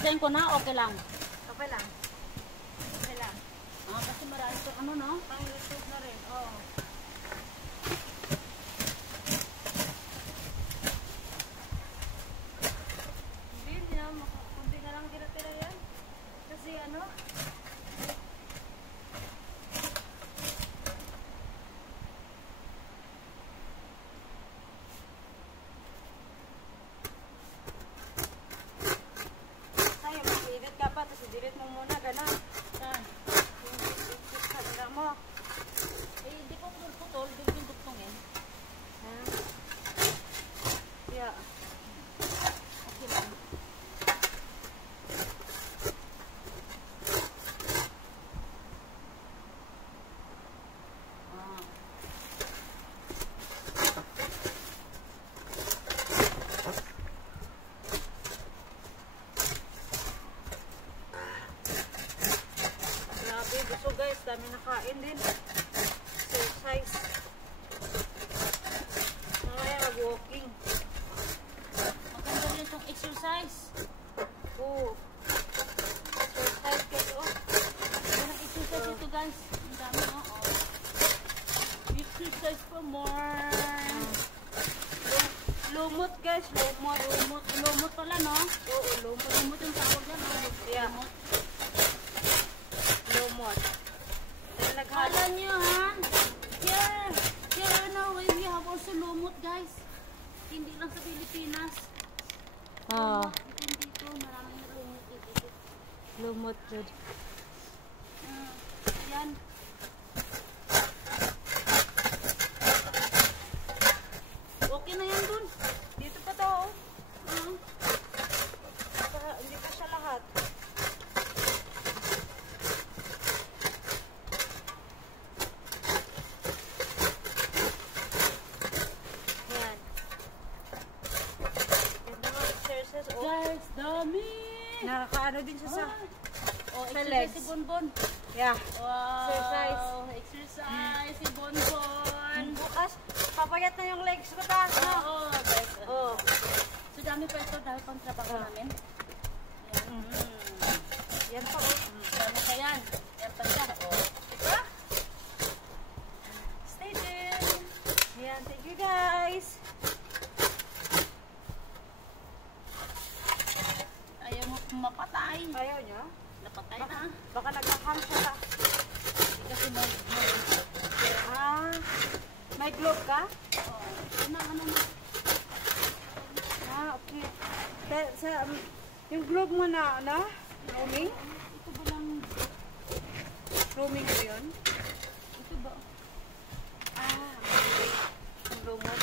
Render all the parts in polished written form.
Patayin ko na, okay lang. Okay lang. Okay lang. Ah, kasi marami ito ano, no? Pang YouTube na rin. Oo. Hindi na, kundi na lang tira-tira yan. Kasi ano? Ay, mag-edit ka pa, tapos i-delete mo muna, gano'n. Saan? Yung camera mo. Eh, hindi ko putol, hindi ko duktongin. Yeah. Okay lang. Ah. Grabe, gusto guys, dami nakain din. Exercise. Kaya mag-walking. Maganda rin itong exercise. Oo. Exercise kayo. Walang exercise ito, guys. Ang dami, no? Oh. Exercise for more. Lumot guys, lumot. Lumot pala, no? Oo, lumot. Lumot yung tawag yan, no? Yeah. Lumot. Lumot. Kala nyo, ha? Here in Norway, we have also lumot, guys. Hindi lang sa Pilipinas. Oo. Lumot din dito. Maraming lumot dito. Lumot jud. Yan. Okay na yan dun. Dito pa to. Uh, Hindi pa siya lahat. Yan. Ganda mga exercise. Oh, guys, dami. nakakaano din siya sa... Oh, sa exercise legs. si Bonbon. Yeah. Wow. Exercise. Exercise si Bonbon. Bukas, papayat na yung legs ko taas. Oo, guys. Oh. So, dami pa ito dahil pang trabaho namin. Yan. Yan pa oh. Dami pa yan. Yan pa siya. Oh. Diba? Stay tuned. Yan, thank you guys. Ayaw mo mapatay. Ayaw niya? Napatay na. Baka nag-ham siya. Kasi Ah, may glove ka? ano na. Ah, okay. Yung glove mo na, ano? Roaming? Ito ba lang? Roaming mo yun? Ito ba? Ah, okay. Yung lumot.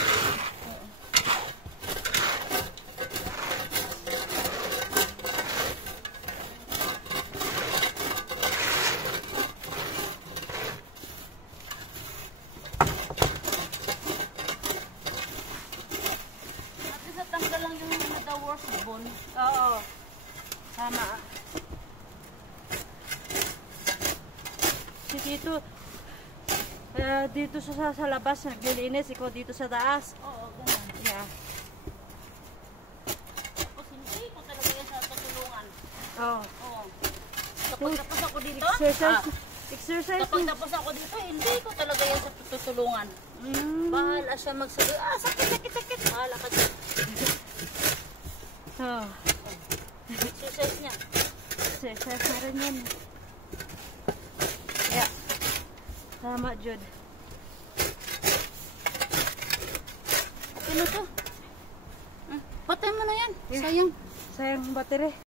At least natanggal lang yung the worst bone. Oo. Tama. Si Tito, dito sa labas, naglilinis. Ikaw dito sa taas. Oo, ganun. Yeah. Tapos hindi ko talaga yan sa tutulungan. Oo. Oo. Kapag tapos ako dito, Exercise. kapag tapos ako dito, hindi ko talaga yan sa tutulungan. Bahala siya magsabi, sakit. Bahala ka dyan. Oh. Exercise niya. Exercise na rin yan. Yeah. Tama, Jud. Ano to? Patay mo na yan. Yeah. Sayang. Sayang battery.